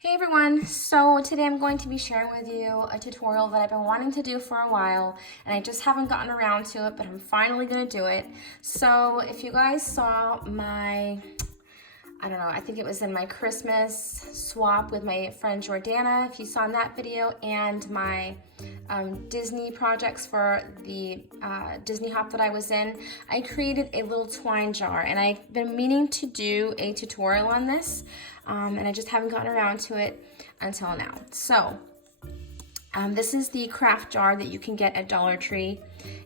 Hey everyone, so today I'm going to be sharing with you a tutorial that I've been wanting to do for a while and I just haven't gotten around to it, but I'm finally going to do it. So if you guys saw my, I think it was in my Christmas swap with my friend Jordana, if you saw in that video, and my Disney projects for the Disney hop that I was in, I created a little twine jar and I've been meaning to do a tutorial on this. And I just haven't gotten around to it until now. So this is the craft jar that you can get at Dollar Tree.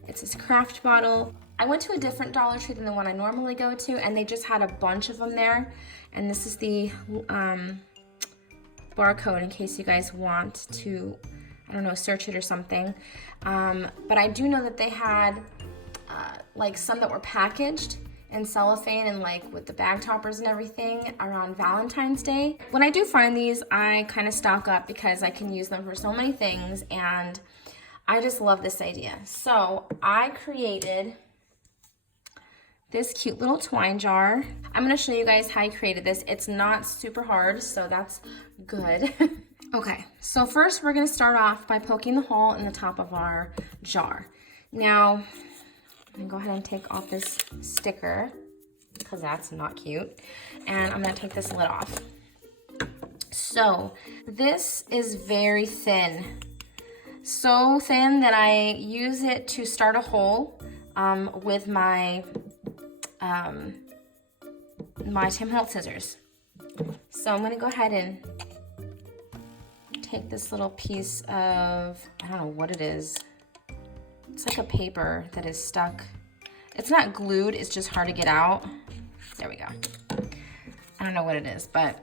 It's this craft bottle. I went to a different Dollar Tree than the one I normally go to, and they just had a bunch of them there. And this is the barcode in case you guys want to, search it or something. But I do know that they had like some that were packaged in cellophane and like with the bag toppers and everything around Valentine's Day. When I do find these, I kind of stock up because I can use them for so many things and I just love this idea. So I created this cute little twine jar. I'm gonna show you guys how I created this. It's not super hard, so that's good. Okay, so first we're gonna start off by poking the hole in the top of our jar. Now, I'm gonna go ahead and take off this sticker because that's not cute. And I'm gonna take this lid off. So this is very thin. So thin that I use it to start a hole with my my Tim Holtz scissors. So I'm gonna go ahead and take this little piece of, I don't know what it is. It's like a paper that is stuck. It's not glued, it's just hard to get out. There we go. I don't know what it is, but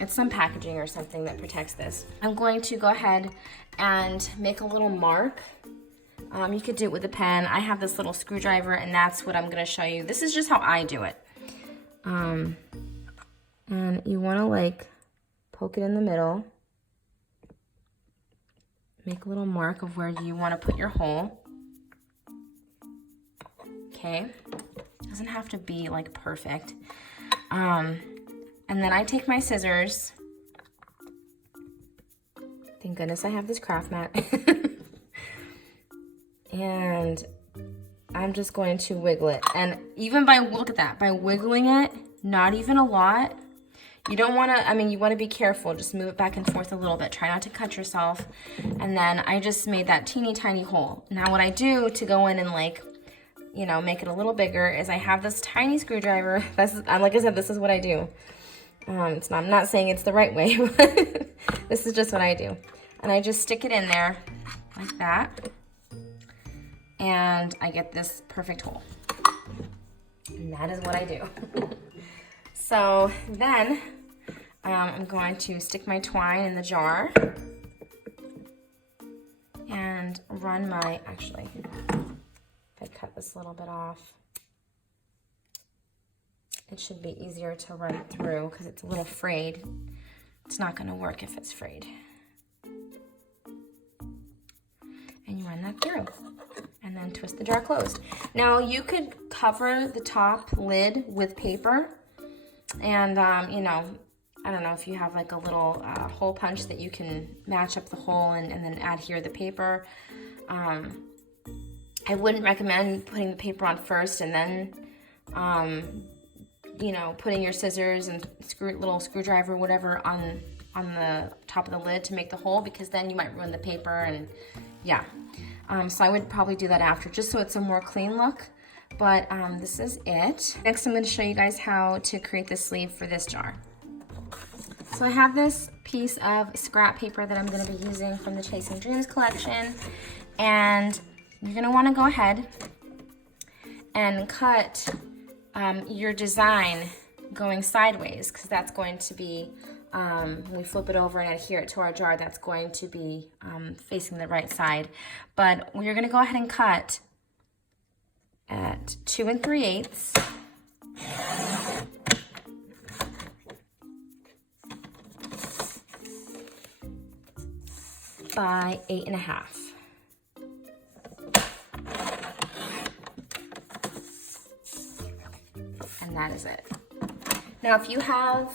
it's some packaging or something that protects this. I'm going to go ahead and make a little mark. You could do it with a pen. I have this little screwdriver and that's what I'm gonna show you. This is just how I do it. And you wanna like poke it in the middle. Make a little mark of where you wanna put your hole. Okay, doesn't have to be like perfect. And then I take my scissors. Thank goodness I have this craft mat. And I'm just going to wiggle it. And even look at that, by wiggling it, not even a lot. You don't wanna, you wanna be careful, just move it back and forth a little bit. Try not to cut yourself. And then I just made that teeny tiny hole. Now what I do to go in and make it a little bigger is I have this tiny screwdriver. Like I said, this is what I do. I'm not saying it's the right way, but this is just what I do. And I just stick it in there like that. And I get this perfect hole. And that is what I do. So then I'm going to stick my twine in the jar and run my, actually, if I cut this little bit off, it should be easier to run through because it's a little frayed. It's not going to work if it's frayed. And you run that through and then twist the jar closed. Now you could cover the top lid with paper and I don't know if you have like a little hole punch that you can match up the hole and then adhere the paper. I wouldn't recommend putting the paper on first and then putting your scissors and little screwdriver, whatever, on the top of the lid to make the hole, because then you might ruin the paper and yeah. So I would probably do that after, just so it's a more clean look. But this is it. Next, I'm going to show you guys how to create the sleeve for this jar. So I have this piece of scrap paper that I'm going to be using from the Chasing Dreams collection, and you're going to want to go ahead and cut your design going sideways, because that's going to be, when we flip it over and adhere it to our jar, that's going to be facing the right side. But we're going to go ahead and cut at 2 3/8 by 8 1/2. And that is it. Now, if you have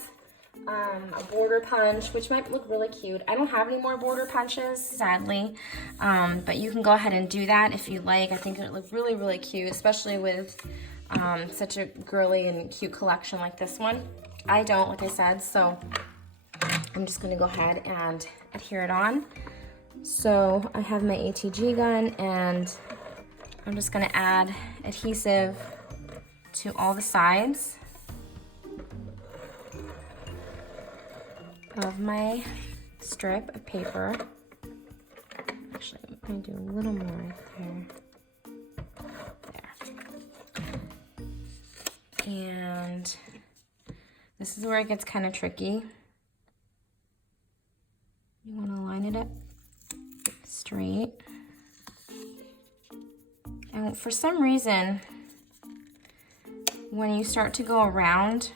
a border punch, which might look really cute. I don't have any more border punches, sadly, but you can go ahead and do that if you like. I think it would look really, really cute, especially with such a girly and cute collection like this one. I don't, like I said, so I'm just gonna go ahead and adhere it on. So I have my ATG gun, and I'm just gonna add adhesive to all the sides of my strip of paper. Actually, I'm gonna do a little more there. And this is where it gets kind of tricky. You want to line it up straight. And for some reason, when you start to go around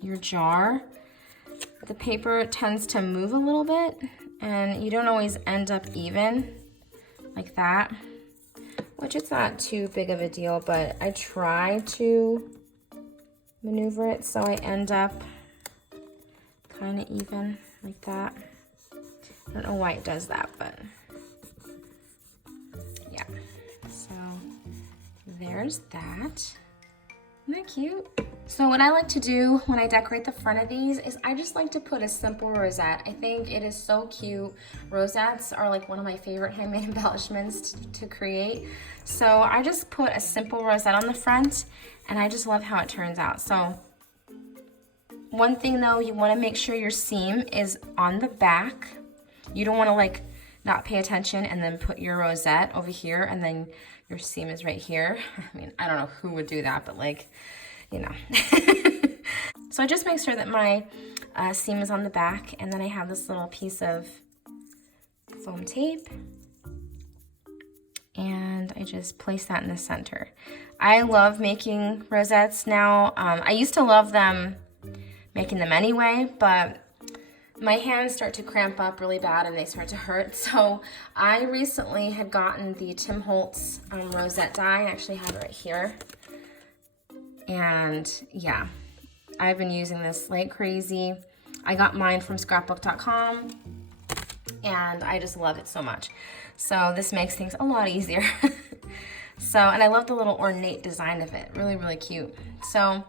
your jar, the paper tends to move a little bit, and you don't always end up even like that, which it's not too big of a deal, but I try to maneuver it so I end up kind of even like that. I don't know why it does that, but yeah. So there's that. Isn't that cute? So what I like to do when I decorate the front of these is I just like to put a simple rosette. I think it is so cute. Rosettes are like one of my favorite handmade embellishments to create. So I just put a simple rosette on the front, and I just love how it turns out. So one thing though, you want to make sure your seam is on the back. You don't want to like not pay attention and then put your rosette over here and then your seam is right here. I mean, I don't know who would do that, but like, you know. So I just make sure that my seam is on the back, and then I have this little piece of foam tape, and I just place that in the center. I love making rosettes now. I used to love them, making them anyway, but my hands start to cramp up really bad and they start to hurt. So I recently had gotten the Tim Holtz rosette die. I actually have it right here. And yeah, I've been using this like crazy. I got mine from scrapbook.com, and I just love it so much. So this makes things a lot easier. So, and I love the little ornate design of it. Really, really cute. So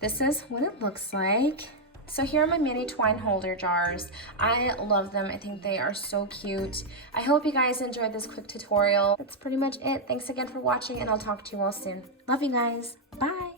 this is what it looks like. So here are my mini twine holder jars. I love them. I think they are so cute. I hope you guys enjoyed this quick tutorial. That's pretty much it. Thanks again for watching, and I'll talk to you all soon. Love you guys. Bye.